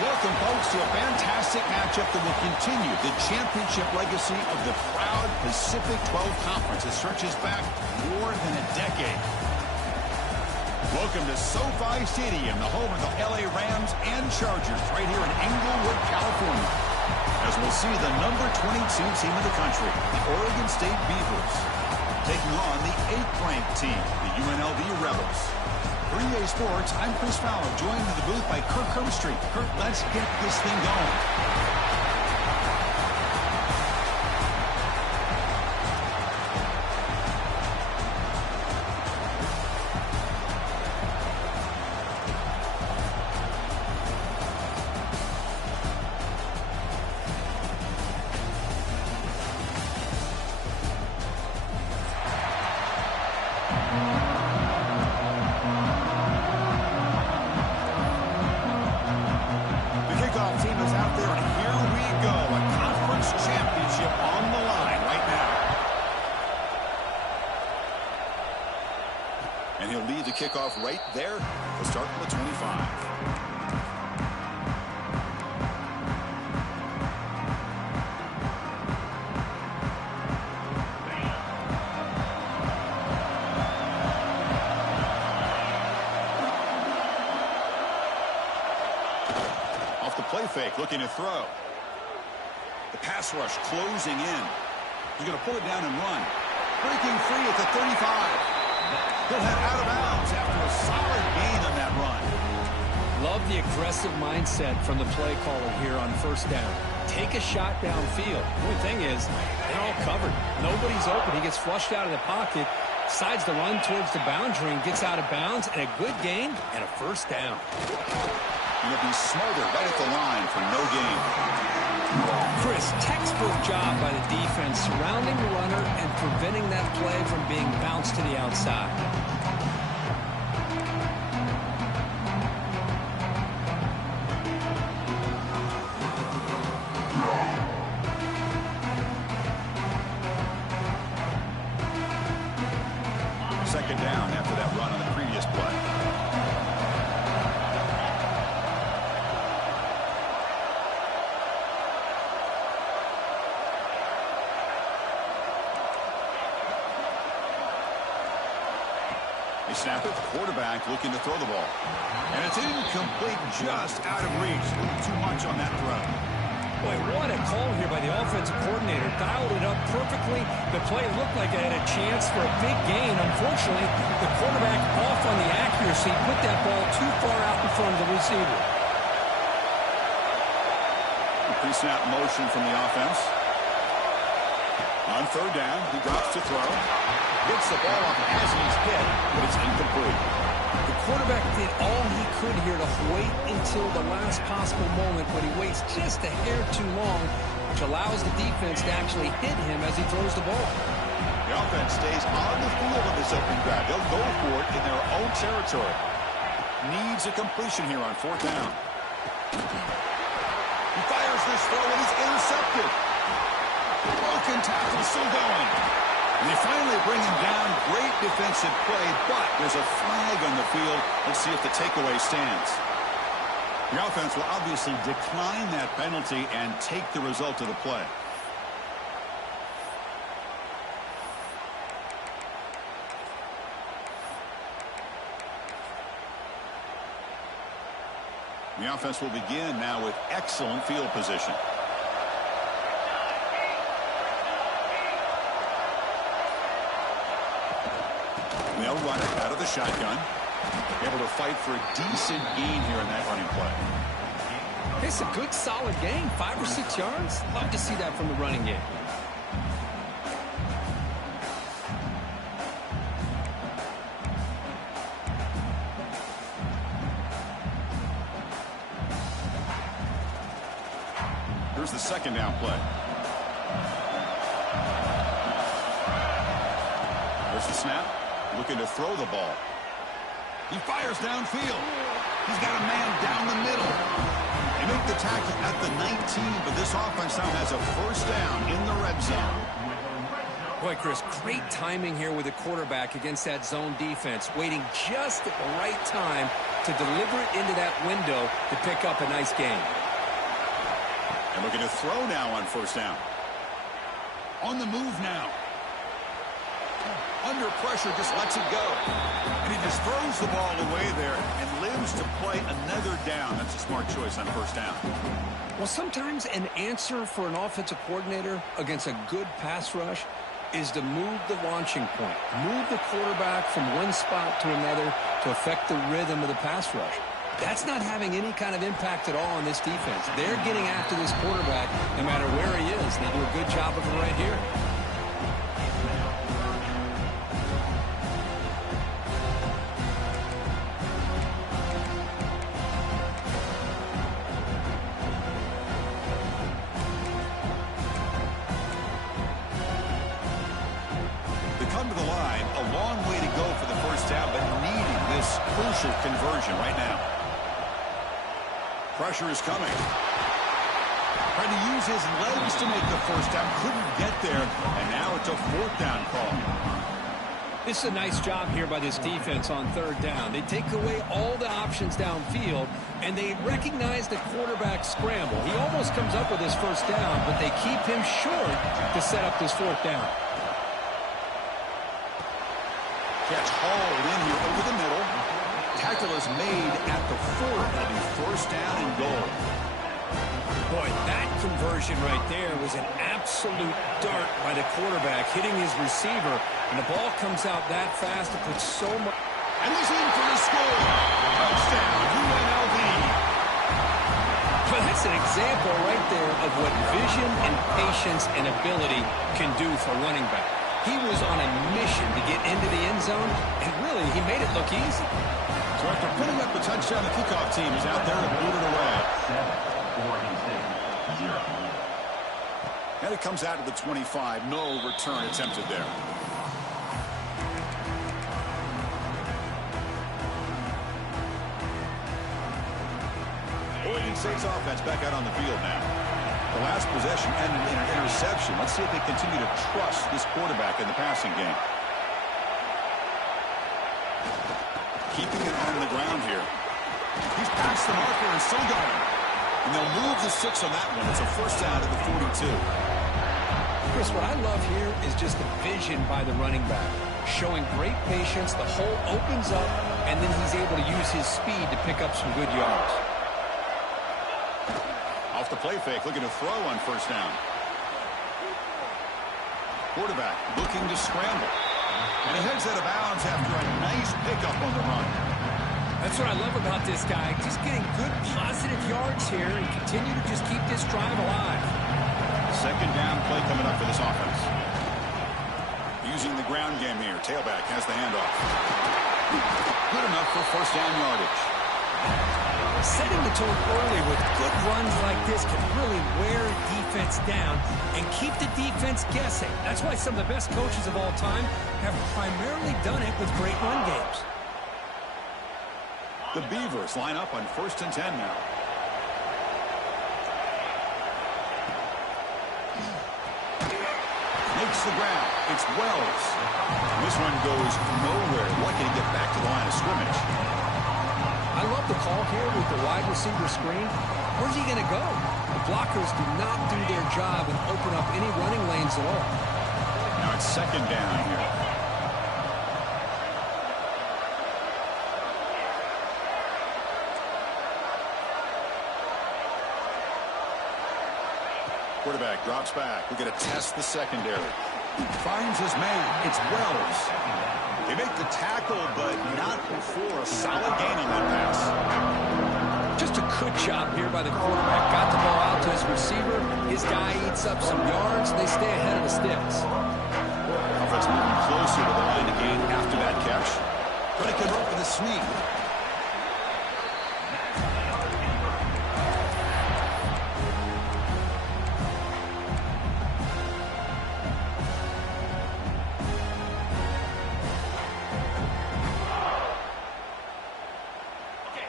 Welcome, folks, to a fantastic matchup that will continue the championship legacy of the proud Pacific 12 Conference that stretches back more than a decade. Welcome to SoFi Stadium, the home of the LA Rams and Chargers, right here in Inglewood, California. As we'll see the number 22 team in the country, the Oregon State Beavers, taking on the 8th-ranked team, the UNLV Rebels. For EA Sports, I'm Chris Fowler, joined in the booth by Kirk Herbstreit. Kirk, let's get this thing going. And he'll lead the kickoff right there. We'll start from the 25. Off the play fake, looking to throw. The pass rush closing in. He's going to pull it down and run. Breaking free at the 35. He'll head out of bounds after a solid gain on that run. Love the aggressive mindset from the play caller here on first down. Take a shot downfield. The only thing is, they're all covered. Nobody's open. He gets flushed out of the pocket, decides to run towards the boundary and gets out of bounds, and a good gain and a first down. He'll be smothered right at the line for no gain. Chris, textbook job by the defense surrounding the runner and preventing that play from being bounced to the outside. Second down after that run on the previous play. They snap it, the quarterback looking to throw the ball. And it's incomplete, just out of reach. A little too much on that throw. Boy, what a call here by the offensive coordinator. Dialed it up perfectly. The play looked like it had a chance for a big gain. Unfortunately, the quarterback off on the accuracy, put that ball too far out in front of the receiver. Pre-snap motion from the offense. On third down, he drops to throw. Gets the ball off as he's hit, but it's incomplete. The quarterback did all he could here to wait until the last possible moment, but he waits just a hair too long, which allows the defense to actually hit him as he throws the ball. The offense stays on the field of this opening grab. They'll go for it in their own territory. Needs a completion here on fourth down. He fires this throw and it's intercepted. Broken tackle still going. And they finally bring him down. Great defensive play, but there's a flag on the field. Let's see if the takeaway stands. The offense will obviously decline that penalty and take the result of the play. The offense will begin now with excellent field position. They'll run it out of the shotgun. Able to fight for a decent gain here in that running play. It's a good, solid gain. 5 or 6 yards. Love to see that from the running game. Here's the second down play. There's the snap. Looking to throw the ball. He fires downfield. He's got a man down the middle. They make the tackle at the 19, but this offense now has a first down in the red zone. Boy, Chris, great timing here with the quarterback against that zone defense, waiting just at the right time to deliver it into that window to pick up a nice gain. And looking to throw now on first down. On the move now. Under pressure, just lets it go. And he just throws the ball away there and lives to play another down. That's a smart choice on first down. Well, sometimes an answer for an offensive coordinator against a good pass rush is to move the launching point. Move the quarterback from one spot to another to affect the rhythm of the pass rush. That's not having any kind of impact at all on this defense. They're getting after this quarterback no matter where he is. They do a good job of it right here. Crucial conversion right now. Pressure is coming. Trying to use his legs to make the first down. Couldn't get there. And now it's a fourth down call. This is a nice job here by this defense on third down. They take away all the options downfield, and they recognize the quarterback scramble. He almost comes up with his first down, but they keep him short to set up this fourth down. Catch hauled in here over the middle. Tackle is made at the 4. That'll be first down and goal. Boy, that conversion right there was an absolute dart by the quarterback, hitting his receiver, and the ball comes out that fast to put so much. And he's in for the score. Touchdown, UNLV. Well, that's an example right there of what vision and patience and ability can do for running back. He was on a mission to get into the end zone, and really, he made it look easy. So after putting up the touchdown, the kickoff team is out there to boot it away. 7-4-0. And it comes out to the 25. No return attempted there. Oregon State's offense back out on the field now. The last possession ended in an interception. Let's see if they continue to trust this quarterback in the passing game. Keeping it on the ground here. He's past the marker and still going. And they'll move the 6 on that one. It's a first down to the 42. Chris, what I love here is just the vision by the running back. Showing great patience. The hole opens up, and then he's able to use his speed to pick up some good yards. Off the play fake, looking to throw on first down. Quarterback looking to scramble. And he heads out of bounds after a nice pickup on the run. That's what I love about this guy. Just getting good positive yards here and continue to just keep this drive alive. Second down play coming up for this offense. Using the ground game here. Tailback has the handoff. Good enough for first down yardage. Setting the tone early with good runs like this can really wear defense down and keep the defense guessing. That's why some of the best coaches of all time have primarily done it with great run games. The Beavers line up on 1st and 10 now. Makes the ground. It's Wells. This one goes nowhere. Lucky to get back to the line of scrimmage. I love the call here with the wide receiver screen. Where's he going to go? The blockers do not do their job and open up any running lanes at all. Now it's second down here. Quarterback drops back. We're going to test the secondary. Finds his man. It's Wells. They make the tackle, but not before a solid gain on that pass. Just a good job here by the quarterback. Got the ball out to his receiver. His guy eats up some yards. They stay ahead of the sticks. Offense moving closer to the line to gain after that catch. Going to convert with a sneak.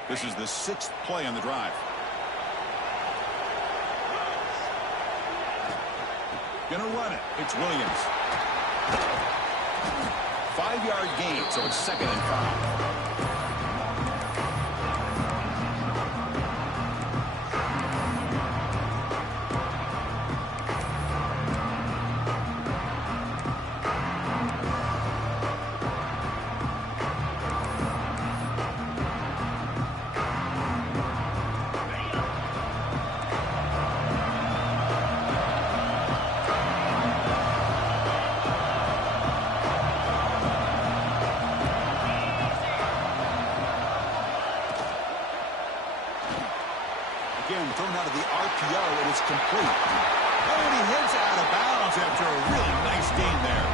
This is the 6th play on the drive. Gonna run it. It's Williams. 5-yard gain, so it's 2nd and 5. Thrown out of the RPO, and it's complete. Oh, and he hits out of bounds after a really nice gain there.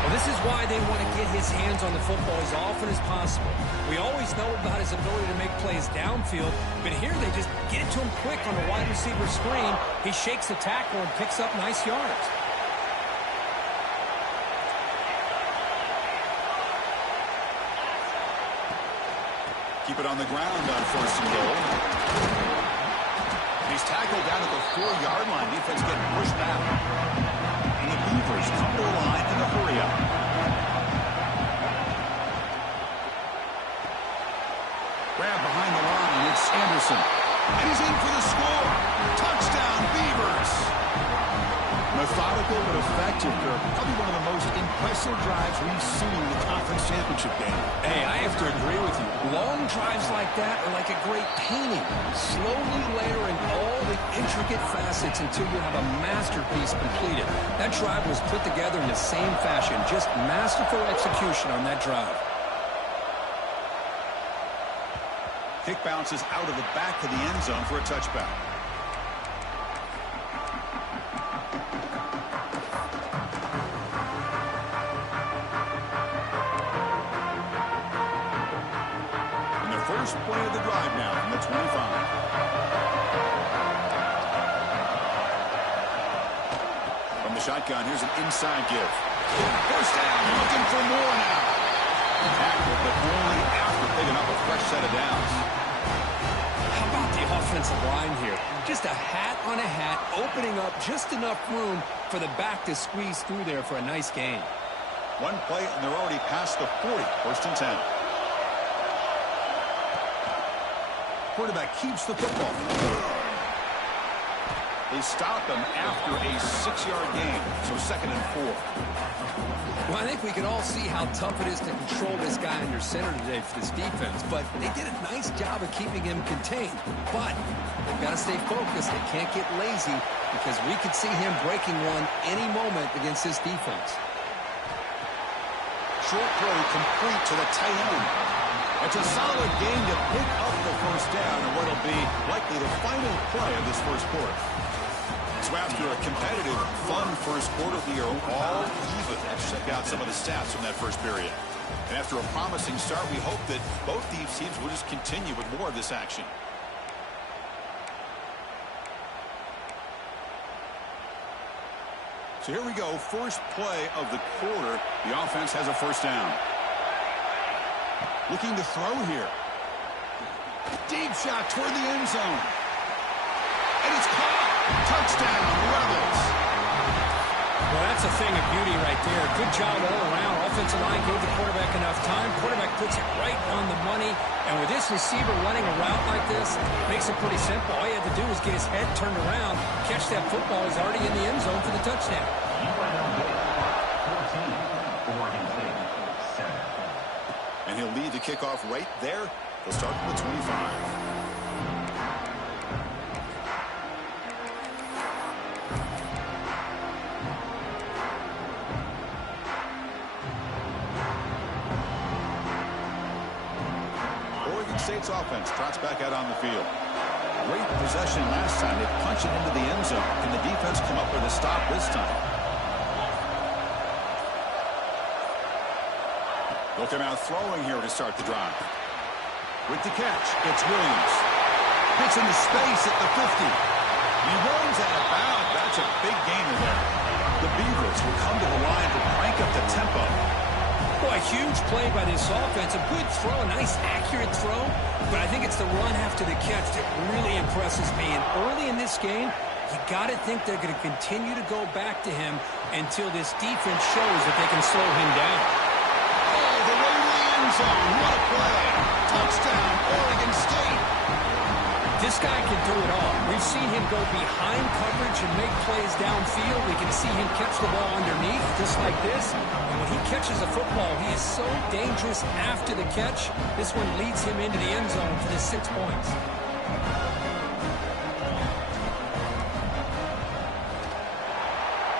Well, this is why they want to get his hands on the football as often as possible. We always know about his ability to make plays downfield, but here they just get it to him quick on the wide receiver screen. He shakes the tackle and picks up nice yards. Keep it on the ground on 1st and goal. He's tackled down at the 4-yard line. Defense getting pushed back. And the Beavers come to the line in the hurry-up. Grab behind the line. It's Anderson. And he's in for the score. Touchdown, Beavers. Methodical but effective, Kirk. Probably one of the most impressive drives we've seen in the conference championship game. Hey, I have to agree with you. Long drives like that are like a great painting. Slowly layering all the intricate facets until you have a masterpiece completed. That drive was put together in the same fashion. Just masterful execution on that drive. Kick bounces out of the back of the end zone for a touchback. First play of the drive now from the 25. From the shotgun, here's an inside give. First down, looking for more now. Tackled, but only after picking up a fresh set of downs. How about the offensive line here? Just a hat on a hat, opening up just enough room for the back to squeeze through there for a nice gain. One play, and they're already past the 40. 1st and 10. Quarterback keeps the football. They stop him after a 6-yard gain, so 2nd and 4. Well, I think we can all see how tough it is to control this guy under center today for this defense, but they did a nice job of keeping him contained. But they've got to stay focused. They can't get lazy because we could see him breaking one any moment against this defense. Short throw complete to the tight end. It's a solid gain to pick up the first down in what will be likely the final play of this first quarter. So after a competitive, fun first quarter, we are all even. Let's check out some of the stats from that first period. And after a promising start, we hope that both these teams will just continue with more of this action. So here we go, first play of the quarter. The offense has a first down. Looking to throw here. Deep shot toward the end zone. And it's caught. Touchdown, Rebels. Well, that's a thing of beauty right there. Good job all around. Offensive line gave the quarterback enough time. Quarterback puts it right on the money. And with this receiver running a route like this, makes it pretty simple. All you had to do was get his head turned around, catch that football. He's already in the end zone for the touchdown. And he'll lead the kickoff right there. They'll start from the 25. Oregon State's offense trots back out on the field. Great possession last time. They punch it into the end zone. Can the defense come up with a stop this time? They'll come out throwing here to start the drive. With the catch, it's Williams. Hits into space at the 50. He runs out of bounds. That's a big gainer there. The Beavers will come to the line to crank up the tempo. Boy, huge play by this offense. A good throw, a nice accurate throw. But I think it's the run after the catch that really impresses me. And early in this game, You got to think they're going to continue to go back to him until this defense shows that they can slow him down. Oh, the way to the end zone. What a play. Touchdown, Oregon State. This guy can do it all. We've seen him go behind coverage and make plays downfield. We can see him catch the ball underneath, just like this. And when he catches a football, he is so dangerous after the catch. This one leads him into the end zone for the 6 points.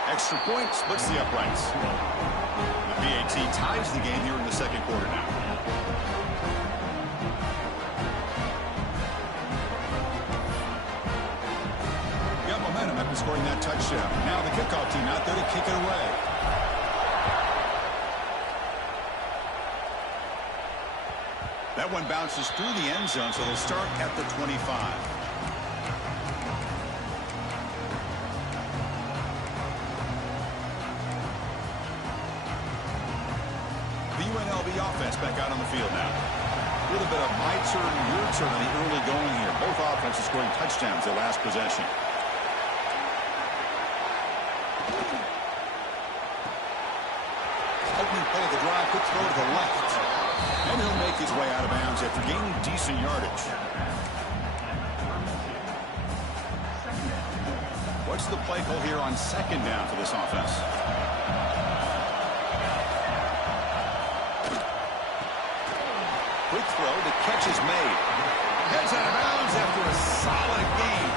Extra point splits the uprights. The PAT ties the game here in the second quarter now. Got momentum after scoring that touchdown. Now the kickoff team out there to kick it away. That one bounces through the end zone, so they'll start at the 25. Offense back out on the field now. A little bit of my turn, your turn on the early going here. Both offenses scoring touchdowns their last possession. Opening play of the drive, quick throw to the left. And he'll make his way out of bounds after gaining decent yardage. What's the play call here on second down for this offense? Quick throw, the catch is made. Heads out of bounds after a solid gain.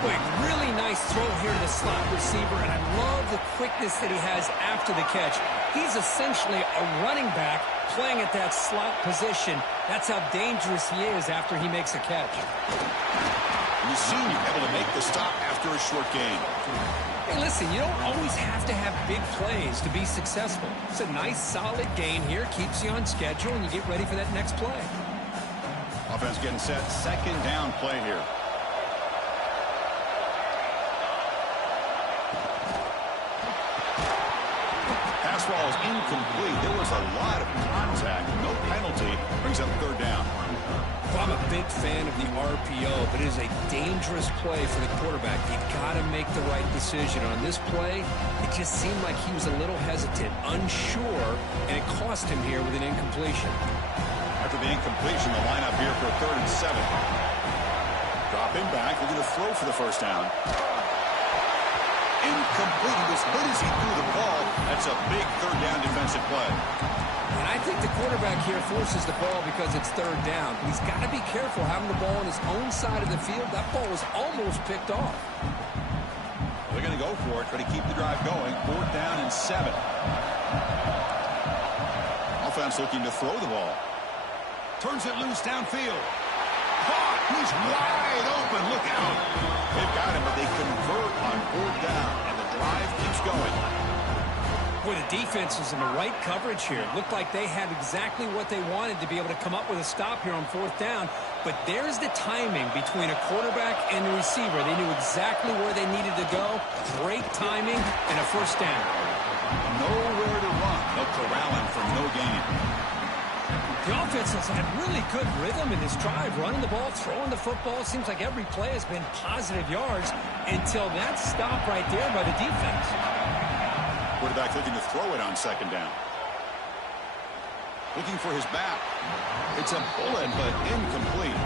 Quick, really nice throw here to the slot receiver, and I love the quickness that he has after the catch. He's essentially a running back playing at that slot position. That's how dangerous he is after he makes a catch. You see him able to make the stop after a short gain. Hey, listen, you don't always have to have big plays to be successful. It's a nice, solid gain here. Keeps you on schedule, and you get ready for that next play. Offense getting set. Second down play here. Pass ball is incomplete. There was a lot of contact. No penalty. Brings up third down. Well, I'm a big fan of the RPO, but it is a dangerous play for the quarterback. You got to make the right decision. On this play, it just seemed like he was a little hesitant, unsure, and it cost him here with an incompletion. After the incompletion, the lineup here for a 3rd and 7. Dropping back, looking to throw for the first down. Incomplete. He was good as he threw the ball. That's a big third down defensive play. And I think the quarterback here forces the ball because it's third down. But he's got to be careful having the ball on his own side of the field. That ball was almost picked off. They're going to go for it, try to keep the drive going. 4th down and 7. Offense looking to throw the ball. Turns it loose downfield. Caught. He's wide open. Look out. They've got him, but they convert on 4th down, and the drive keeps going. Boy, the defense is in the right coverage here. It looked like they had exactly what they wanted to be able to come up with a stop here on 4th down. But there's the timing between a quarterback and the receiver. They knew exactly where they needed to go. Great timing and a first down. Nowhere to run. They'll corral him for no gain. The offense has had really good rhythm in this drive, running the ball, throwing the football. It seems like every play has been positive yards until that stop right there by the defense. Quarterback looking to throw it on second down. Looking for his back. It's a bullet, but incomplete.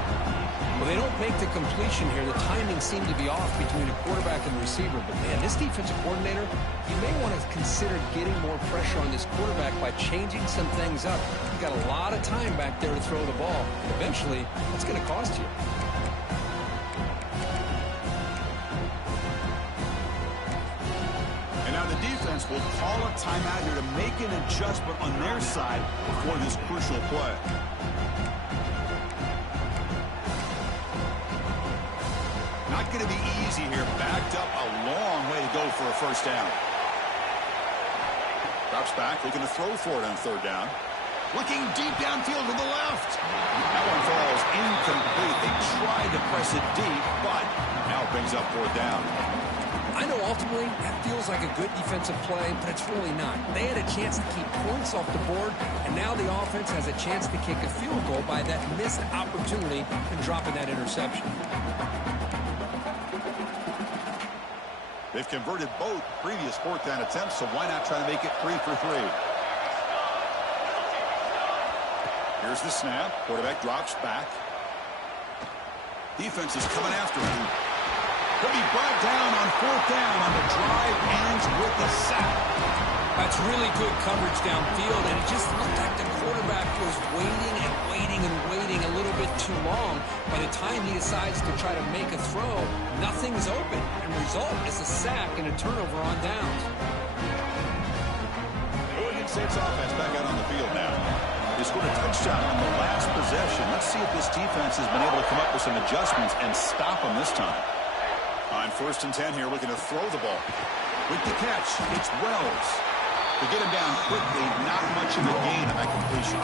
Well, they don't make the completion here. The timing seemed to be off between a quarterback and the receiver. But, man, this defensive coordinator, you may want to consider getting more pressure on this quarterback by changing some things up. You've got a lot of time back there to throw the ball. Eventually, it's going to cost you. The defense will call a timeout here to make an adjustment on their side before this crucial play. Not going to be easy here. Backed up a long way to go for a first down. Drops back, looking to throw for it on 3rd down. Looking deep downfield to the left. That one falls incomplete. They tried to press it deep, but now it brings up 4th down. I know ultimately that feels like a good defensive play, but it's really not. They had a chance to keep points off the board, and now the offense has a chance to kick a field goal by that missed opportunity and dropping that interception. They've converted both previous fourth down attempts, so why not try to make it 3 for 3? Here's the snap. Quarterback drops back. Defense is coming after him. He'll be brought down on fourth down, and the drive ends with a sack. That's really good coverage downfield, and it just looked like the quarterback was waiting and waiting and waiting a little bit too long. By the time he decides to try to make a throw, nothing's open, and the result is a sack and a turnover on downs. Oregon State's offense back out on the field now. They scored a touchdown on the last possession. Let's see if this defense has been able to come up with some adjustments and stop them this time. On 1st and 10 here, looking to throw the ball. With the catch, it's Wells. To get him down quickly, not much of a gain on that completion.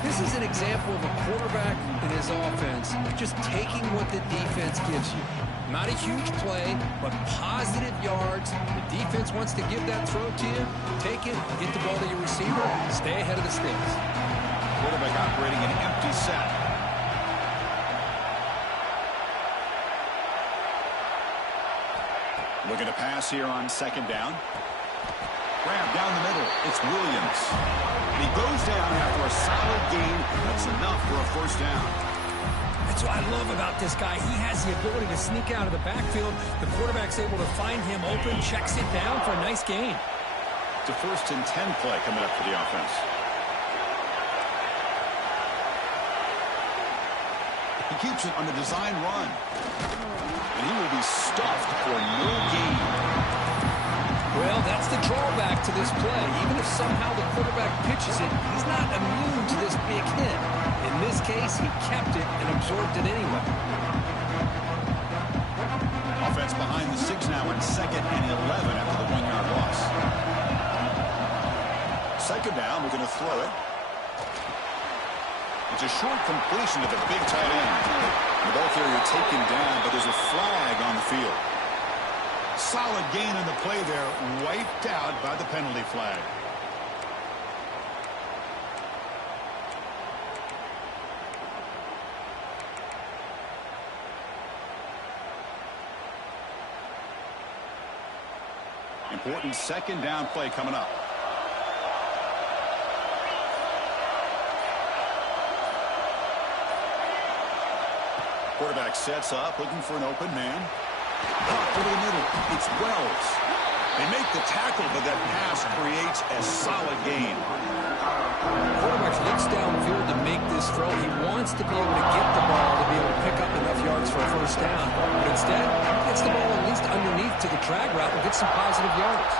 This is an example of a quarterback and his offense just taking what the defense gives you. Not a huge play, but positive yards. The defense wants to give that throw to you. Take it, get the ball to your receiver, stay ahead of the sticks. Quarterback operating an empty set. Looking to pass here on 2nd down. Grab down the middle. It's Williams. And he goes down after a solid gain. That's enough for a 1st down. That's what I love about this guy. He has the ability to sneak out of the backfield. The quarterback's able to find him open, checks it down for a nice gain. It's a 1st and 10 play coming up for the offense. He keeps it on the design run. And he will be stuffed for no gain. Well, that's the drawback to this play. Even if somehow the quarterback pitches it, he's not immune to this big hit. In this case, he kept it and absorbed it anyway. Offense behind the 6 now in 2nd and 11 after the 1-yard loss. 2nd down, we're going to throw it. It's a short completion to the big tight end. The ball carrier taken down, but there's a flag on the field. Solid gain on the play there, wiped out by the penalty flag. Important 2nd down play coming up. Quarterback sets up, looking for an open man. Over the middle, it's Wells. They make the tackle, but that pass creates a solid gain. Quarterback looks downfield to make this throw. He wants to be able to get the ball to be able to pick up enough yards for a 1st down. But instead, he gets the ball at least underneath to the drag route and gets some positive yards.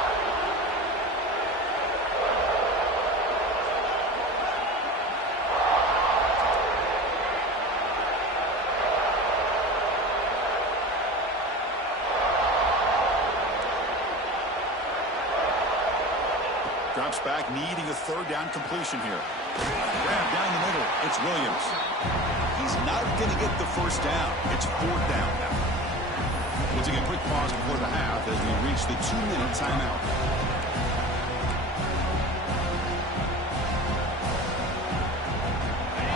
Drops back, needing a 3rd down completion here. Grab down the middle. It's Williams. He's not going to get the 1st down. It's 4th down now. We'll take a quick pause before the half as we reach the 2-minute timeout.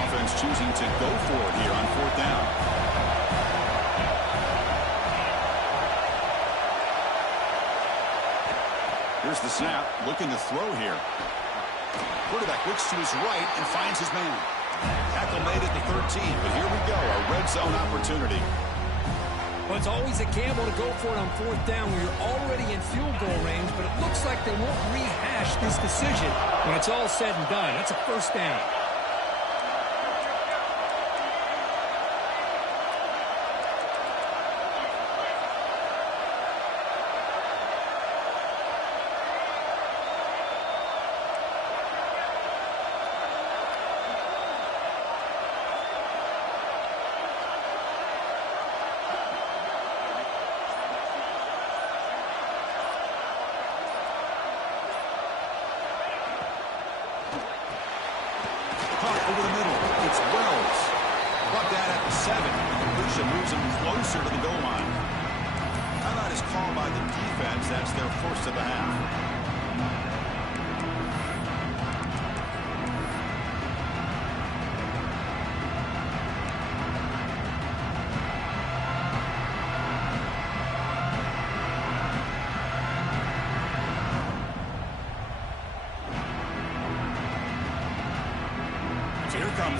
Offense choosing to go for it here on 4th down. Here's the snap, looking to throw here. Quarterback looks to his right and finds his man. Tackle made at the 13, but here we go, a red zone opportunity. Well, it's always a gamble to go for it on 4th down when you're already in field goal range, but it looks like they won't rehash this decision when it's all said and done. That's a 1st down. Over the middle, it's Wells. Brought that at the 7. Completion moves him closer to the goal line. Timeout is called by the defense. That's their 1st of the half.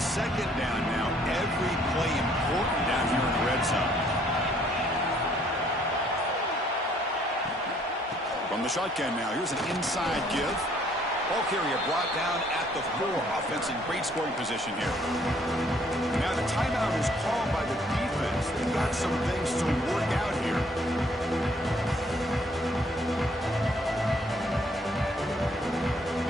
second down now. Every play important down here in the red zone. From the shotgun now, here's an inside give. Ball carrier brought down at the 4. Offense in great scoring position here. Now the timeout is called by the defense. They've got some things to work out here.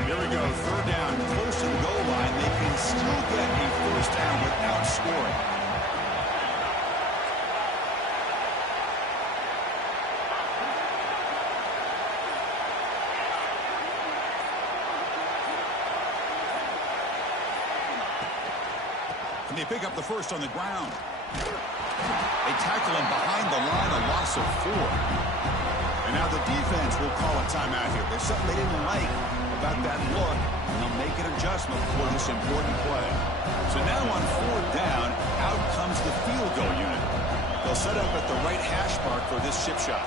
Here we go, third down, close to the goal line. They can still get a first down without scoring. And they pick up the first on the ground. They tackle him behind the line, a loss of 4. And now the defense will call a timeout here. There's something they didn't like about that look, and they'll make an adjustment for this important play. So now on 4th down, out comes the field goal unit. They'll set up at the right hash mark for this chip shot.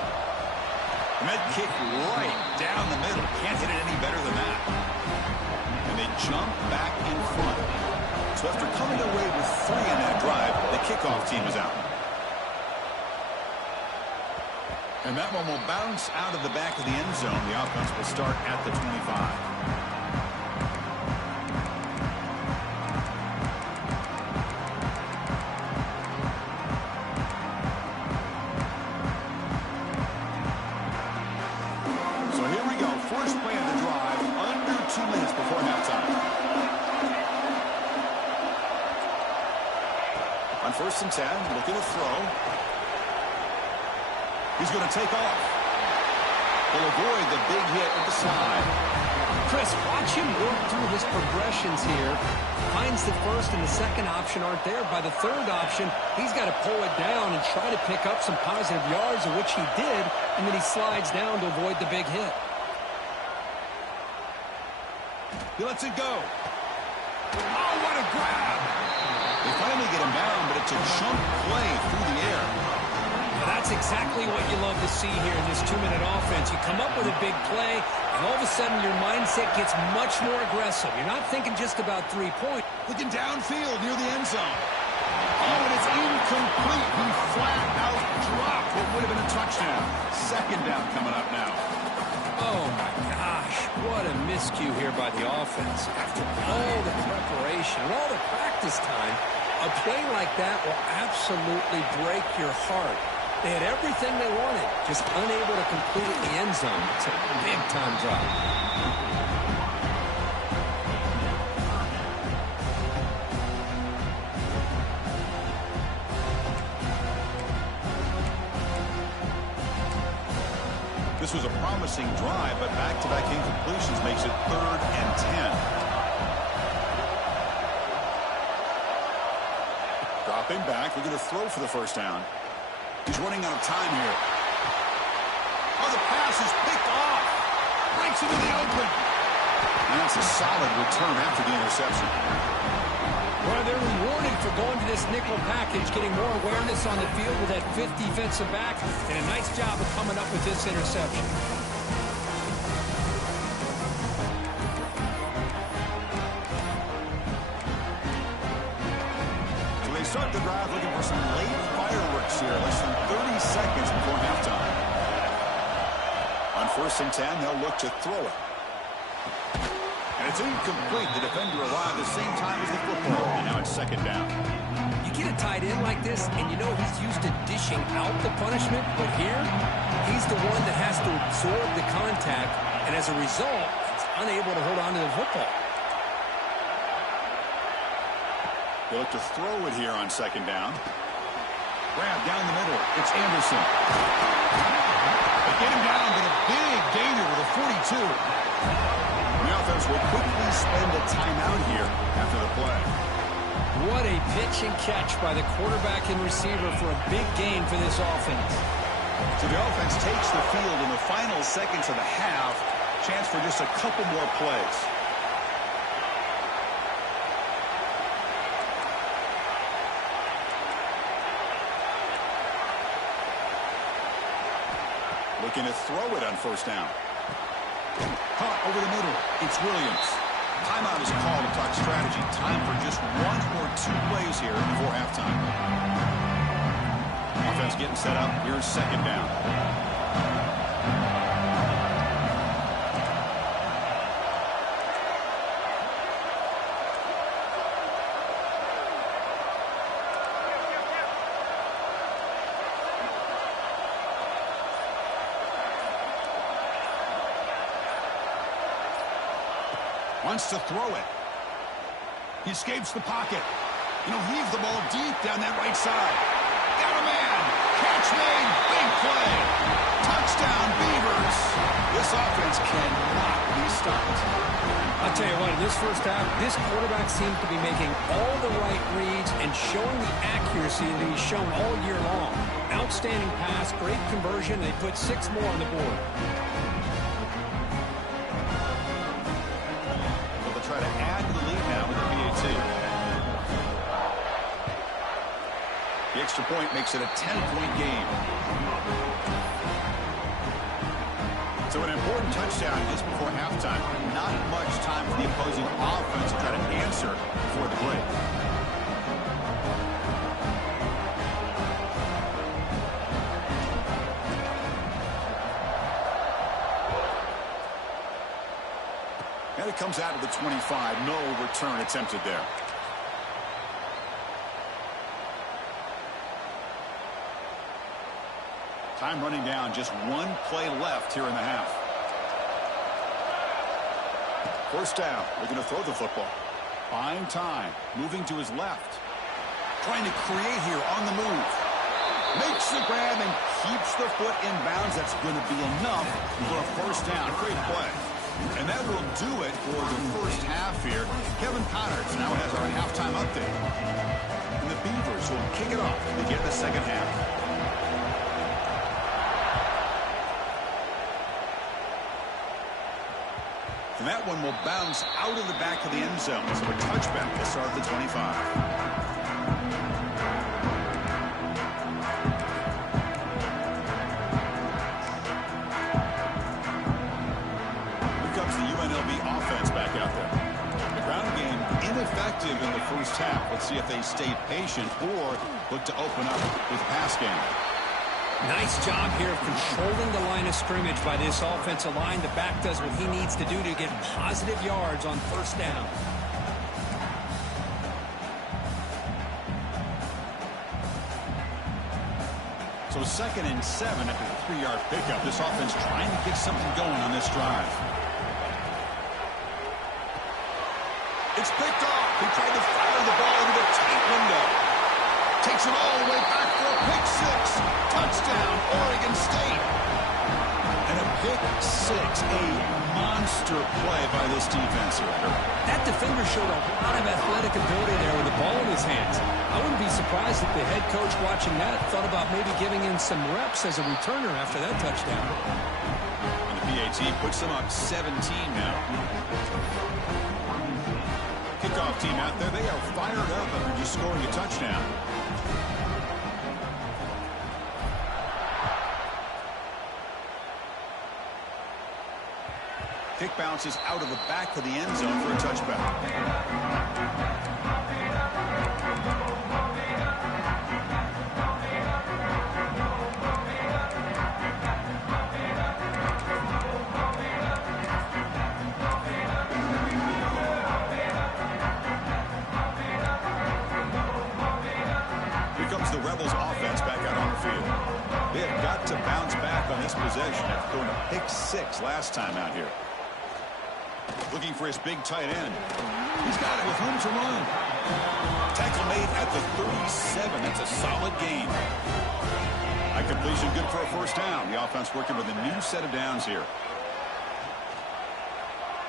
And that kick right down the middle. Can't hit it any better than that. And they jump back in front. So after coming away with 3 in that drive, the kickoff team is out. And that one will bounce out of the back of the end zone. The offense will start at the 25. First and 10, looking to throw. He's going to take off. He'll avoid the big hit at the side. Chris, watch him work through his progressions here. Finds the first and the second option aren't there. By the third option, he's got to pull it down and try to pick up some positive yards, of which he did, and then he slides down to avoid the big hit. He lets it go. Oh, what a grab! They finally get him down, but it's a chunk play through the air. Well, that's exactly what you love to see here in this 2-minute offense. You come up with a big play, and all of a sudden your mindset gets much more aggressive. You're not thinking just about 3 points. Looking downfield near the end zone. Oh, and it's incomplete. He flat out dropped what would have been a touchdown. Second down coming up now. Oh, my gosh. What a miscue here by the offense. After all the preparation and all the practice time, a play like that will absolutely break your heart. They had everything they wanted, just unable to complete it in the end zone. It's a big-time drop. This was a promising drive, but back-to-back incompletions makes it 3rd and 10. Dropping back, we're going to throw for the first down. He's running out of time here. Oh, the pass is picked off. Breaks into the open. And that's a solid return after the interception. Well, they're rewarded for going to this nickel package, getting more awareness on the field with that 5th defensive back, and a nice job of coming up with this interception. So they start the drive looking for some late fireworks here, less than 30 seconds before halftime. On 1st and 10, they'll look to throw it. And it's incomplete. The defender arrived at the same time as the football. And now it's 2nd down. You get a tight end like this, and you know he's used to dishing out the punishment, but here, he's the one that has to absorb the contact, and as a result, he's unable to hold on to the football. They look to throw it here on 2nd down. Grab down the middle. It's Anderson. They get him down, but a big gainer with a 42. The offense will quickly spend a timeout here after the play. What a pitch and catch by the quarterback and receiver for a big gain for this offense. So the offense takes the field in the final seconds of the half. Chance for just a couple more plays. Looking to throw it on 1st down. Caught over the middle. It's Williams. Timeout is called to talk strategy. Time for just 1 or 2 plays here before halftime. Offense getting set up. Here's second down. Wants to throw it. He escapes the pocket. Heave the ball deep down that right side. Got a man. Catch made. Big play. Touchdown, Beavers. This offense cannot be stopped. I'll tell you what, in this first half, this quarterback seems to be making all the right reads and showing the accuracy that he's shown all year long. Outstanding pass, great conversion. They put 6 more on the board. Try to add to the lead now with the PAT. The extra point makes it a 10-point game. So an important touchdown just before halftime. Not much time for the opposing offense to try to answer before the break. And it comes out of the 25. No return attempted there. Time running down. Just 1 play left here in the half. First down. Looking to throw the football. Buying time. Moving to his left. Trying to create here on the move. Makes the grab and keeps the foot in bounds. That's going to be enough for a first down. Great play. And that will do it for the first half here. Kevin Connors now has our halftime update. And the Beavers will kick it off to begin the second half. And that one will bounce out of the back of the end zone. So a touchback to start the 25. Ineffective in the first half. Let's see if they stay patient or look to open up with pass game. Nice job here of controlling the line of scrimmage by this offensive line. The back does what he needs to do to get positive yards on first down. So 2nd and 7 after the 3-yard pickup. This offense trying to get something going on this drive. It's picked off. He tried to fire the ball into the tight window. Takes it all the way back for a pick 6. Touchdown, Oregon State. And a pick 6. A monster play by this defense here. That defender showed a lot of athletic ability there with the ball in his hands. I wouldn't be surprised if the head coach watching that thought about maybe giving him some reps as a returner after that touchdown. And the PAT puts them up 17 now. Kickoff team out there. They are fired up after just scoring a touchdown. Kick bounces out of the back of the end zone for a touchback. The Rebels offense back out on the field. They have got to bounce back on this possession after going to pick 6 last time out here. Looking for his big tight end. He's got it with room to run. Tackle made at the 37. That's a solid gain. A completion good for a first down. The offense working with a new set of downs here.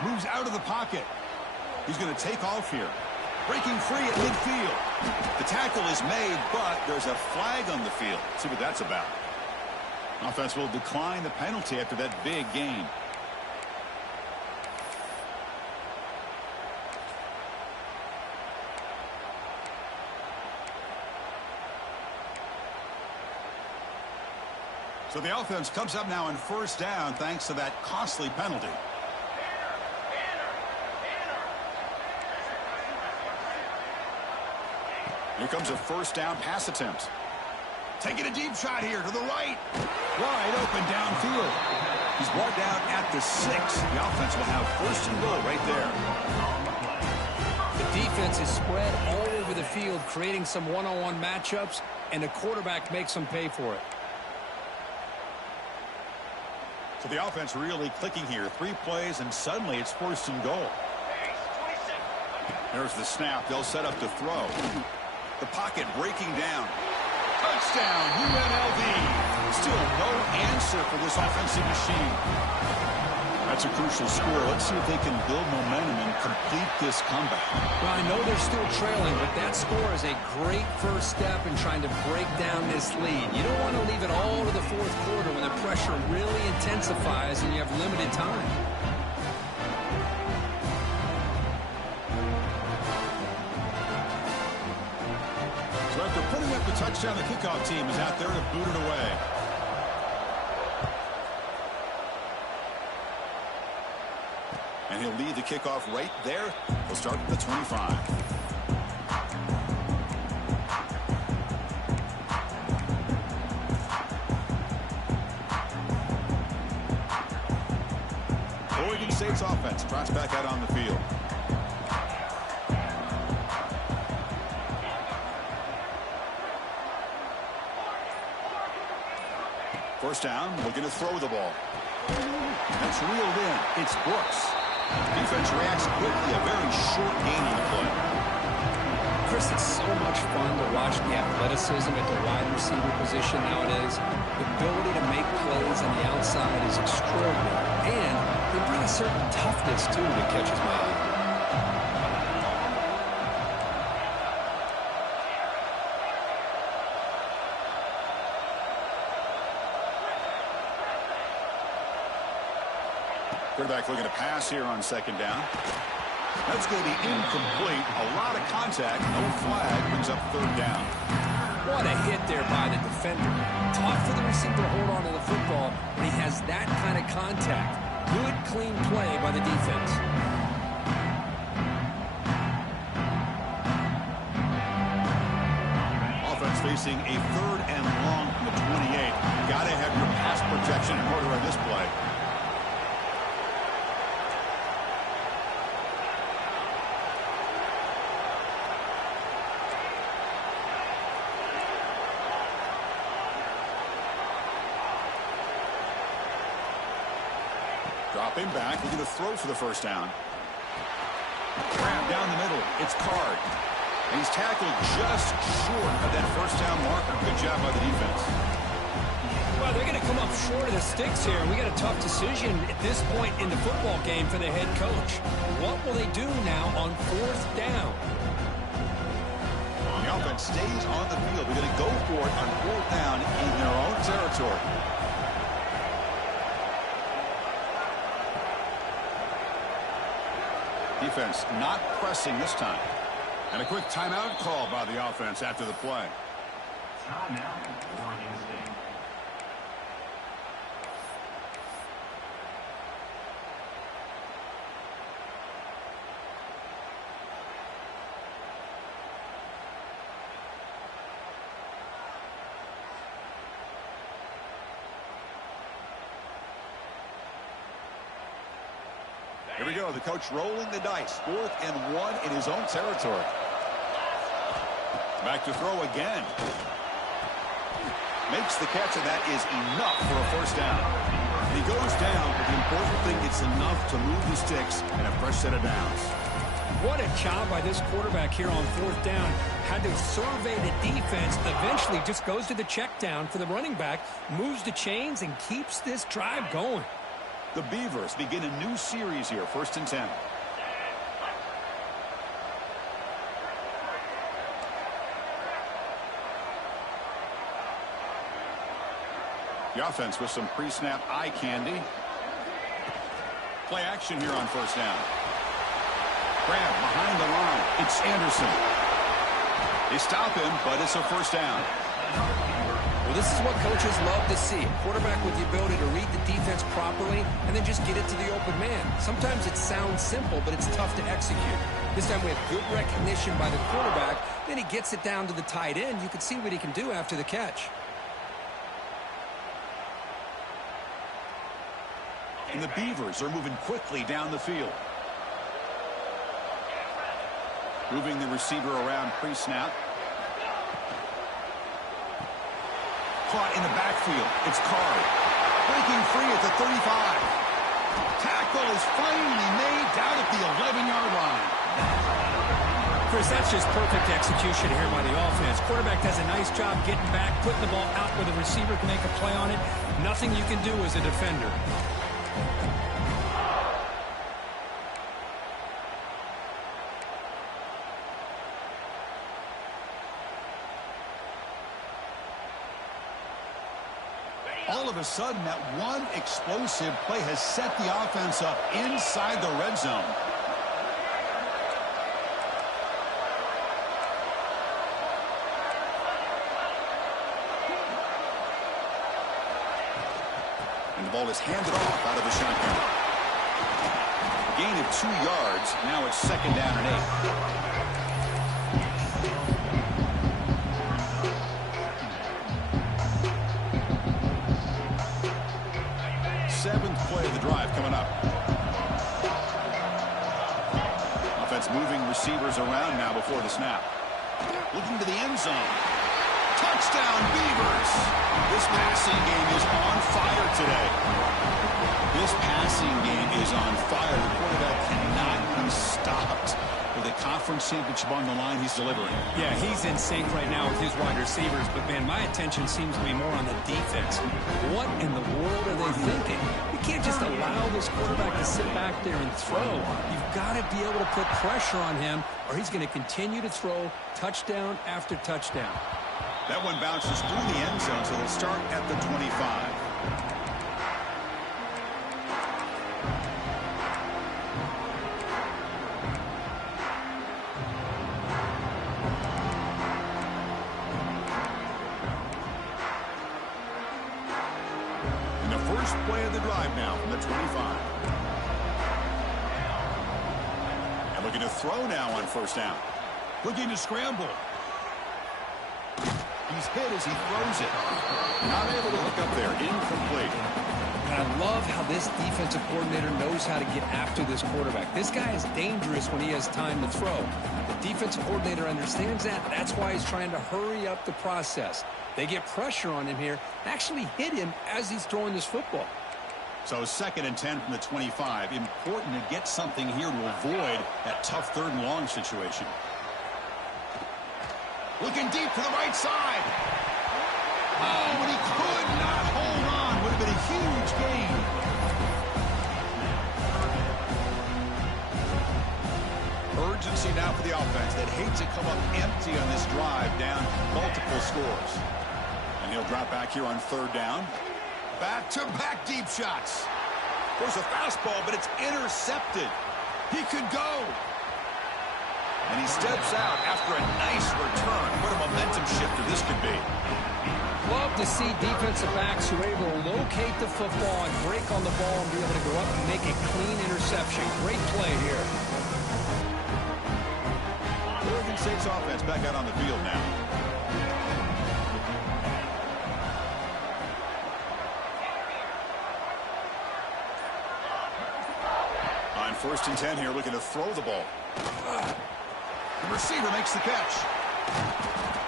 Moves out of the pocket. He's going to take off here. Breaking free at midfield. The tackle is made, but there's a flag on the field. Let's see what that's about. Offense will decline the penalty after that big gain. So the offense comes up now on first down thanks to that costly penalty. Here comes a first down pass attempt. Taking a deep shot here to the right. Wide open downfield. He's brought down at the 6. The offense will have first and goal right there. The defense is spread all over the field, creating some one-on-one matchups, and the quarterback makes them pay for it. So the offense really clicking here. 3 plays, and suddenly it's first and goal. There's the snap. They'll set up to throw. The pocket breaking down. Touchdown, UNLV. Still no answer for this offensive machine. That's a crucial score. Let's see if they can build momentum and complete this comeback. Well, I know they're still trailing, but that score is a great first step in trying to break down this lead. You don't want to leave it all to the fourth quarter when the pressure really intensifies and you have limited time. So after putting up the touchdown, the kickoff team is out there to boot it away. And he'll lead the kickoff right there. He'll start at the 25. Oregon State's offense trots back out on the field. First down, looking to throw the ball. That's reeled in. It's Brooks. Defense reacts quickly. A very short gain on the play. Chris, it's so much fun to watch the athleticism at the wide receiver position nowadays. The ability to make plays on the outside is extraordinary. And they bring a certain toughness, too, that catches my eye. Quarterback looking to pass here on second down. That's going to be incomplete. A lot of contact. No flag. Brings up third down. What a hit there by the defender. Tough for the receiver to hold on to the football when he has that kind of contact. Good, clean play by the defense. Offense facing a third and long from the 28. Got to have your pass protection in order on this play. Dropping back, looking to throw for the first down. Grab down the middle. It's Card. And he's tackled just short of that first down marker. Good job by the defense. Well, they're going to come up short of the sticks here. We got a tough decision at this point in the football game for the head coach. What will they do now on fourth down? The offense stays on the field. They're going to go for it on fourth down in their own territory. Defense not pressing this time. And a quick timeout call by the offense after the play. Timeout, Oregon State. Here we go. The coach rolling the dice. 4th and 1 in his own territory. Back to throw again. Makes the catch, and that is enough for a first down. He goes down, but the important thing, it's enough to move the sticks and a fresh set of downs. What a job by this quarterback here on fourth down. Had to survey the defense. Eventually just goes to the check down for the running back, moves the chains, and keeps this drive going. The Beavers begin a new series here, 1st and 10. The offense with some pre-snap eye candy. Play action here on first down. Grab behind the line. It's Anderson. They stop him, but it's a first down. Well, this is what coaches love to see. A quarterback with the ability to read the defense properly and then just get it to the open man. Sometimes it sounds simple, but it's tough to execute. This time we have good recognition by the quarterback Then he gets it down to the tight end. You can see what he can do after the catch. And the Beavers are moving quickly down the field. Moving the receiver around pre-snap. Caught in the backfield. It's Card. Breaking free at the 35. Tackle is finally made down at the 11-yard line. Chris, that's just perfect execution here by the offense. Quarterback does a nice job getting back, putting the ball out where the receiver can make a play on it. Nothing you can do as a defender. All of a sudden, that one explosive play has set the offense up inside the red zone. And the ball is handed off out of the shotgun. Gain of 2 yards. Now it's 2nd down and 8. 7th play of the drive coming up. Offense moving receivers around now before the snap. Looking to the end zone. Touchdown, Beavers! This passing game is on fire today. This passing game is on fire. The quarterback cannot be stopped. With a conference championship on the line, he's delivering. Yeah, he's in sync right now with his wide receivers, but, man, my attention seems to be more on the defense. What in the world are they thinking? You can't just allow this quarterback to sit back there and throw. You've got to be able to put pressure on him, or he's going to continue to throw touchdown after touchdown. That one bounces through the end zone, so they'll start at the 25. First play of the drive now from the 25. And looking to throw now on 1st down. Looking to scramble. He's hit as he throws it. Not able to hook up there. Incomplete. And I love how this defensive coordinator knows how to get after this quarterback. This guy is dangerous when he has time to throw. The defensive coordinator understands that. That's why he's trying to hurry up the process. They get pressure on him here, actually hit him as he's throwing this football. So 2nd and 10 from the 25. Important to get something here to avoid that tough 3rd and long situation. Looking deep to the right side. Oh, but he could not hold on. Would have been a huge gain. Urgency now for the offense that hates to come up empty on this drive, down multiple scores. And he'll drop back here on 3rd down. Back-to-back deep shots. There's a fastball, but it's intercepted. He could go. And he steps out after a nice return. What a momentum shifter this could be. Love to see defensive backs who are able to locate the football and break on the ball and be able to go up and make a clean interception. Great play here. Oregon State's offense back out on the field now. On 1st and 10 here, looking to throw the ball. The receiver makes the catch.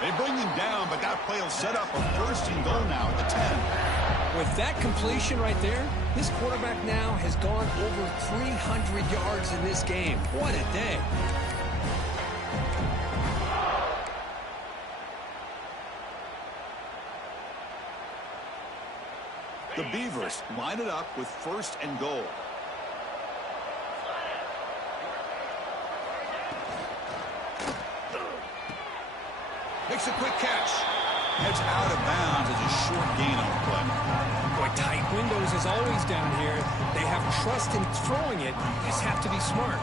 They bring him down, but that play will set up a 1st and goal now at the 10. With that completion right there, this quarterback now has gone over 300 yards in this game. What a day. The Beavers line it up with 1st and goal. Makes a quick catch. Heads out of bounds as a short gain on the play. Boy, tight windows is always down here. They have trust in throwing it. Just have to be smart.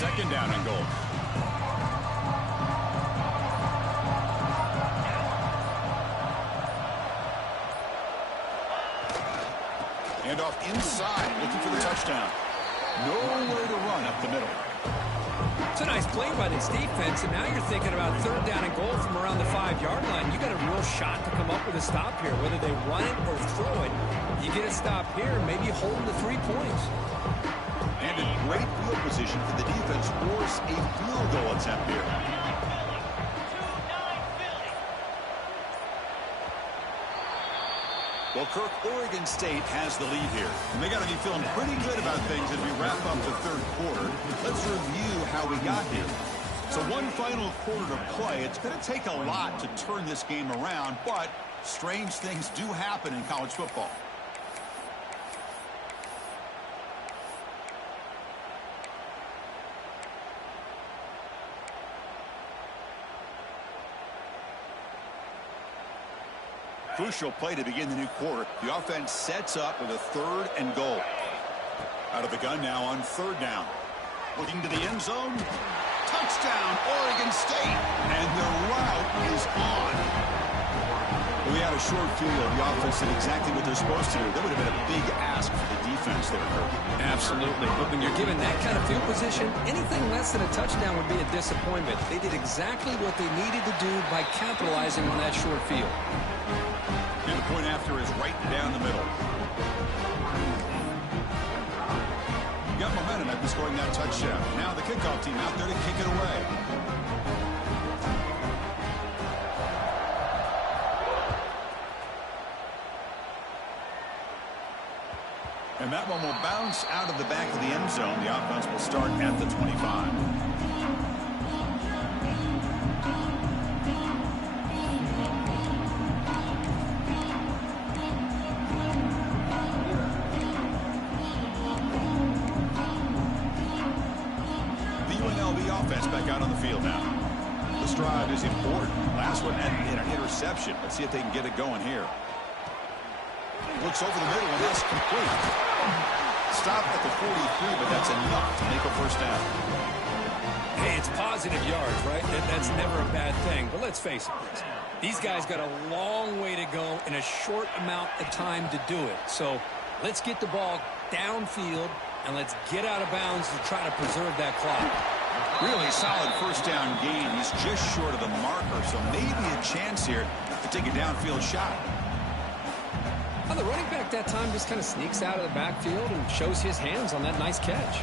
2nd down and goal. Hand off inside, looking for the touchdown. Nowhere to run up the middle. It's a nice play by this defense, and now you're thinking about third down and goal from around the 5-yard line. You got a real shot to come up with a stop here, whether they run it or throw it. You get a stop here, maybe holding the 3 points. And in great field position for the defense, force a field goal attempt here. Well, Kirk, Oregon State has the lead here. And they got to be feeling pretty good about things as we wrap up the third quarter. Let's review how we got here. So one final quarter to play. It's going to take a lot to turn this game around, but strange things do happen in college football. Crucial play to begin the new quarter. The offense sets up with a 3rd and goal. Out of the gun now on 3rd down. Looking to the end zone. Touchdown, Oregon State. And the route is on. We had a short field. The offense did exactly what they're supposed to do. That would have been a big ask for the defense there, Kirk. Absolutely. But when you're given that kind of field position, anything less than a touchdown would be a disappointment. They did exactly what they needed to do by capitalizing on that short field. And the point after is right down the middle. You got momentum after scoring that touchdown. Now the kickoff team out there to kick it away. And that one will bounce out of the back of the end zone. The offense will start at the 25. Offense back out on the field now. This drive is important. Last one had an interception. Let's see if they can get it going here. Looks over the middle, and that's complete. Stop at the 43, but that's enough to make a first down. Hey, it's positive yards, right? That's never a bad thing. But let's face it, Chris. These guys got a long way to go in a short amount of time to do it. So let's get the ball downfield, and let's get out of bounds to try to preserve that clock. Really solid first down gain. He's just short of the marker, so maybe a chance here to take a downfield shot. Well, the running back that time just kind of sneaks out of the backfield and shows his hands on that nice catch.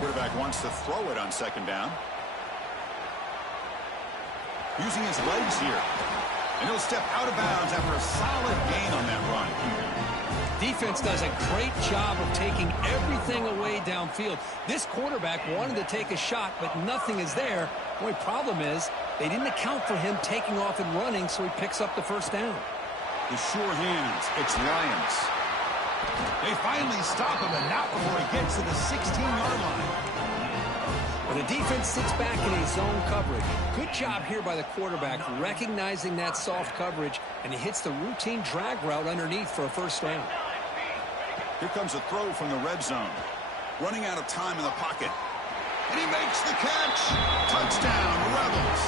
Quarterback wants to throw it on 2nd down. Using his legs here. And he'll step out of bounds after a solid gain on that run. Defense does a great job of taking everything away downfield. This quarterback wanted to take a shot, but nothing is there. The only problem is they didn't account for him taking off and running, so he picks up the first down. The sure hands. It's Lions. They finally stop him, and not before he gets to the 16-yard line. Well, the defense sits back in a zone coverage. Good job here by the quarterback recognizing that soft coverage, and he hits the routine drag route underneath for a first down. Here comes a throw from the red zone. Running out of time in the pocket. And he makes the catch. Touchdown, Rebels.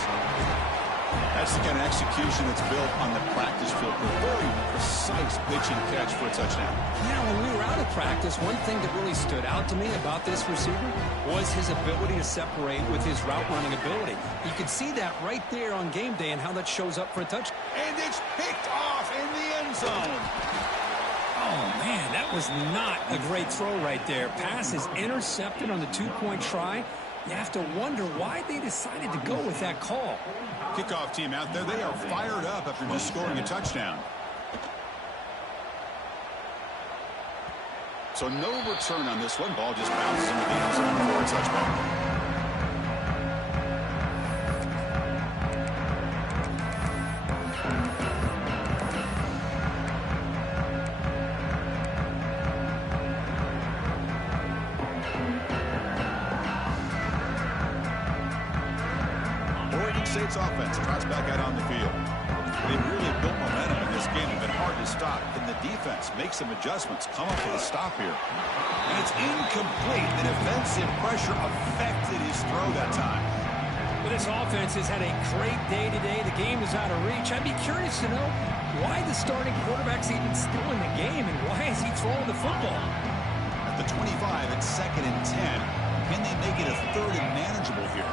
That's the kind of execution that's built on the practice field. A very precise pitch and catch for a touchdown. Now, when we were out of practice, one thing that really stood out to me about this receiver was his ability to separate with his route running ability. You can see that right there on game day and how that shows up for a touchdown. And it's picked off in the end zone. Oh, man, that was not a great throw right there. Pass is intercepted on the 2-point try. You have to wonder why they decided to go with that call. Kickoff team out there, they are fired up after just scoring a touchdown. So no return on this one. Ball just bounces into the end zone for a touchback. State's offense tries back out on the field. They've really built momentum in this game. It's been hard to stop. Can the defense make some adjustments? Come up with a stop here. And it's incomplete. The defensive pressure affected his throw that time. Well, this offense has had a great day today. The game is out of reach. I'd be curious to know why the starting quarterback's even still in the game and why is he throwing the football? At the 25, it's 2nd and 10. Can they make it a 3rd and manageable here?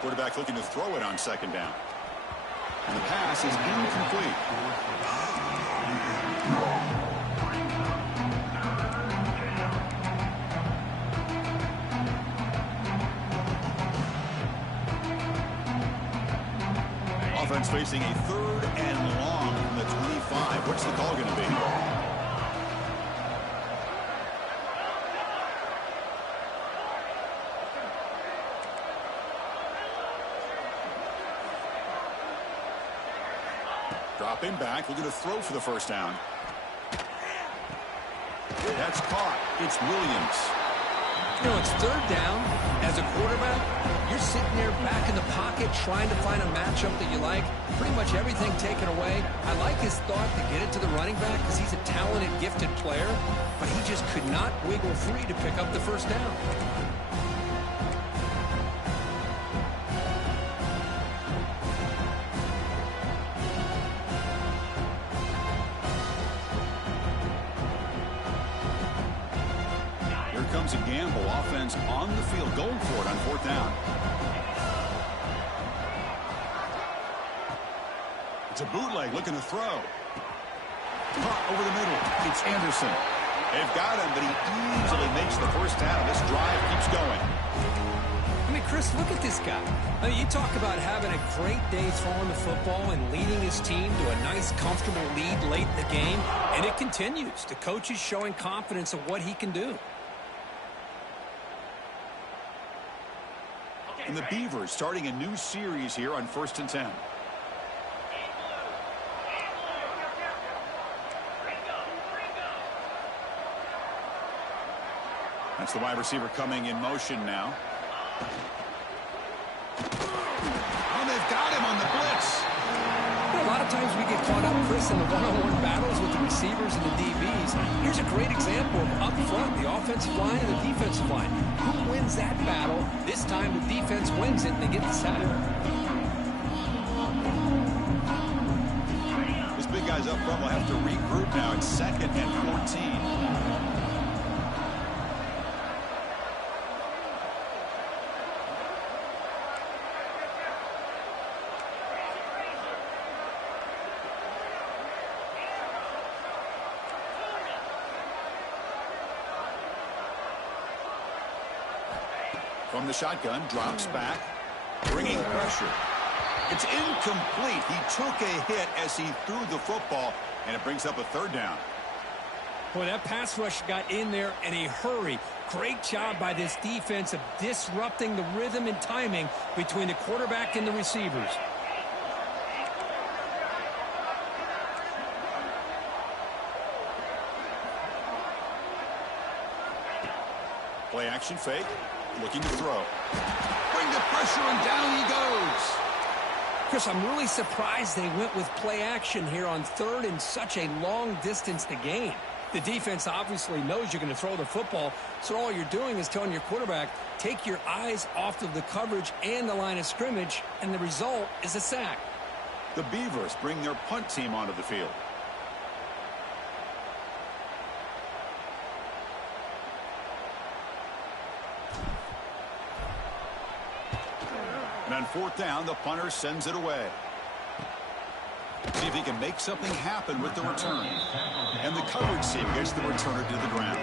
Quarterback looking to throw it on 2nd down. And the pass is incomplete. Offense facing a 3rd and long from the 25. What's the call going to be? Dropping back, looking to throw for the 1st down. That's caught. It's Williams. You know, it's 3rd down. As a quarterback, you're sitting there back in the pocket trying to find a matchup that you like. Pretty much everything taken away. I like his thought to get it to the running back because he's a talented, gifted player, but he just could not wiggle free to pick up the 1st down. Comes a gamble. Offense on the field going for it on 4th down. It's a bootleg looking to throw. Caught over the middle. It's Anderson. They've got him, but he easily makes the 1st down. This drive keeps going. I mean, Chris, look at this guy. I mean, you talk about having a great day throwing the football and leading his team to a nice, comfortable lead late in the game, and it continues. The coach is showing confidence of what he can do. And the Beavers starting a new series here on 1st and 10. That's the wide receiver coming in motion now. Oh, they've got him on the blitz. You know, a lot of times we get caught up, Chris, in the one-on-one battles with the receivers and the DBs. Here's a great example of up front, the offensive line and the defensive line. Who wins that battle? This time the defense wins it and they get the sack. This big guy's up front will have to regroup now. It's 2nd and 14. From the shotgun, drops back, bringing pressure. It's incomplete. He took a hit as he threw the football, and it brings up a 3rd down. Boy, that pass rush got in there in a hurry. Great job by this defense of disrupting the rhythm and timing between the quarterback and the receivers. Play action fake. Looking to throw. Bring the pressure, and down he goes. Chris, I'm really surprised they went with play action here on 3rd and such a long distance to gain. The defense obviously knows you're going to throw the football, so all you're doing is telling your quarterback, take your eyes off of the coverage and the line of scrimmage, and the result is a sack. The Beavers bring their punt team onto the field. And on 4th down, the punter sends it away. See if he can make something happen with the return. And the coverage team gets the returner to the ground.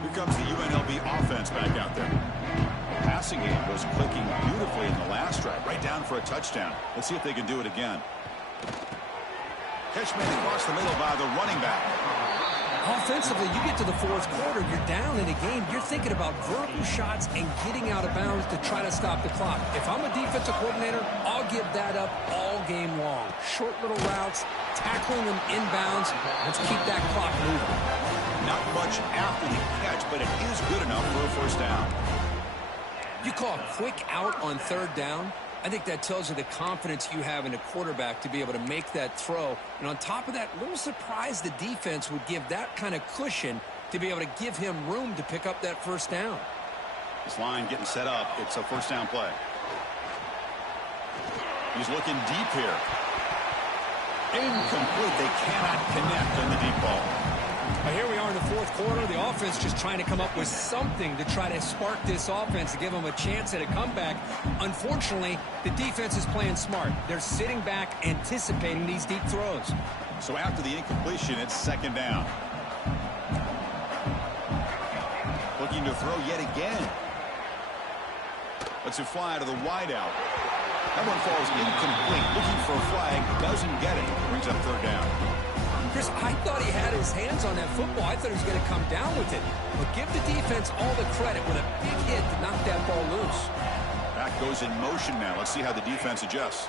Here comes the UNLV offense back out there. The passing game was clicking beautifully in the last drive, right down for a touchdown. Let's see if they can do it again. Catch made across the middle by the running back. Offensively, you get to the 4th quarter, you're down in a game, you're thinking about vertical shots and getting out of bounds to try to stop the clock. If I'm a defensive coordinator, I'll give that up all game long. Short little routes, tackling them inbounds. Let's keep that clock moving. Not much after the catch, but it is good enough for a first down. You call a quick out on third down? I think that tells you the confidence you have in a quarterback to be able to make that throw. And on top of that, a little surprised the defense would give that kind of cushion to be able to give him room to pick up that first down. This line getting set up. It's a first down play. He's looking deep here. Incomplete. They cannot connect on the deep ball. But here we are in the fourth quarter. The offense just trying to come up with something to try to spark this offense to give them a chance at a comeback. Unfortunately, the defense is playing smart. They're sitting back, anticipating these deep throws. So after the incompletion, it's second down. Looking to throw yet again. Lets it fly to the wideout. That one falls incomplete. Looking for a flag. Doesn't get it. Brings up third down. Chris, I thought he had his hands on that football. I thought he was going to come down with it. But give the defense all the credit with a big hit to knock that ball loose. Back goes in motion now. Let's see how the defense adjusts.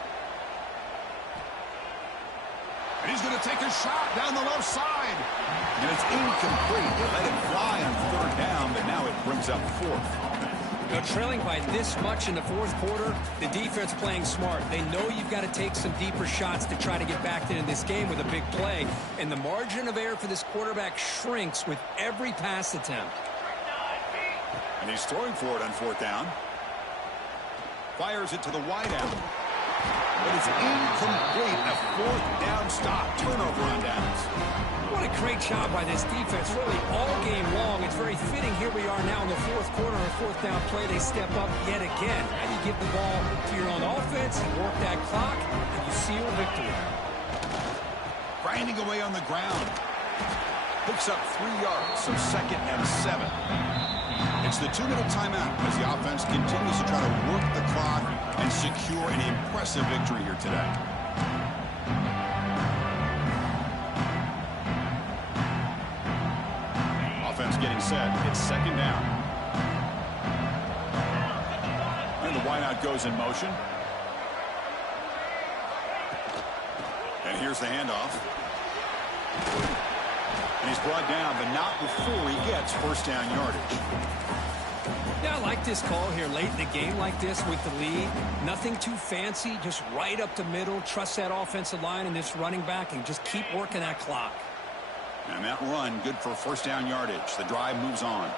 And he's going to take a shot down the left side. And it's incomplete. They let it fly on third down, but now it brings up fourth. You know, trailing by this much in the fourth quarter, the defense playing smart. They know you've got to take some deeper shots to try to get back into this game with a big play. And the margin of error for this quarterback shrinks with every pass attempt. And he's throwing for it on fourth down. Fires it to the wideout. But it's incomplete. A fourth down stop. Turnover on downs. What a great job by this defense, really all game long. It's very fitting. Here we are now in the fourth quarter, a fourth down play. They step up yet again. Now you give the ball to your own offense, you work that clock, and you seal victory. Grinding away on the ground. Picks up 3 yards, so second and 7. It's the 2-minute timeout as the offense continues to try to work the clock and secure an impressive victory here today. Offense getting set. It's second down. And the wideout goes in motion. And here's the handoff. And he's brought down, but not before he gets first down yardage. Yeah, I like this call here late in the game like this with the lead. Nothing too fancy, just right up the middle. Trust that offensive line and this running back and just keep working that clock. And that run, good for first down yardage. The drive moves on.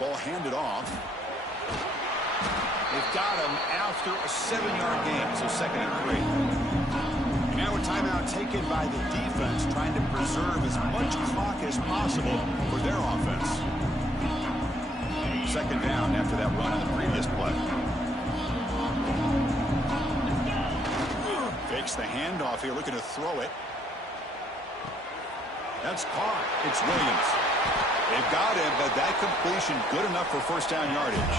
Ball handed off. They've got him after a 7-yard gain, so second and 3. And now a timeout taken by the defense, trying to preserve as much clock as possible for their offense. Second down after that run on the previous play. Fakes the handoff here, looking to throw it. That's caught. It's Williams. They've got him, but that completion good enough for first down yardage.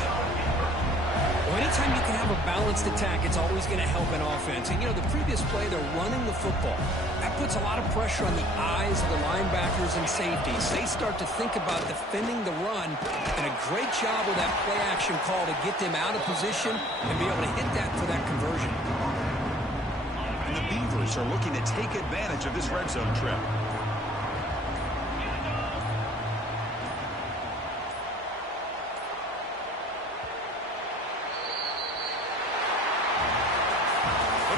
Well, anytime you can have a balanced attack, it's always going to help an offense. And, you know, the previous play, they're running the football. That puts a lot of pressure on the eyes of the linebackers and safeties. They start to think about defending the run, and a great job with that play-action call to get them out of position and be able to hit that for that conversion. And the Beavers are looking to take advantage of this red zone trip.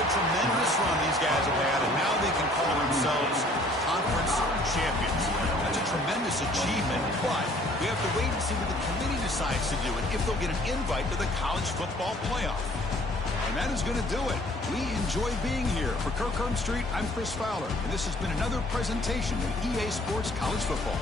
Tremendous run these guys have had, and now they can call themselves conference champions. That's a tremendous achievement, but we have to wait and see what the committee decides to do and if they'll get an invite to the college football playoff. And that is going to do it. We enjoy being here. For Kirk Street, I'm Chris Fowler, and this has been another presentation of EA Sports College Football.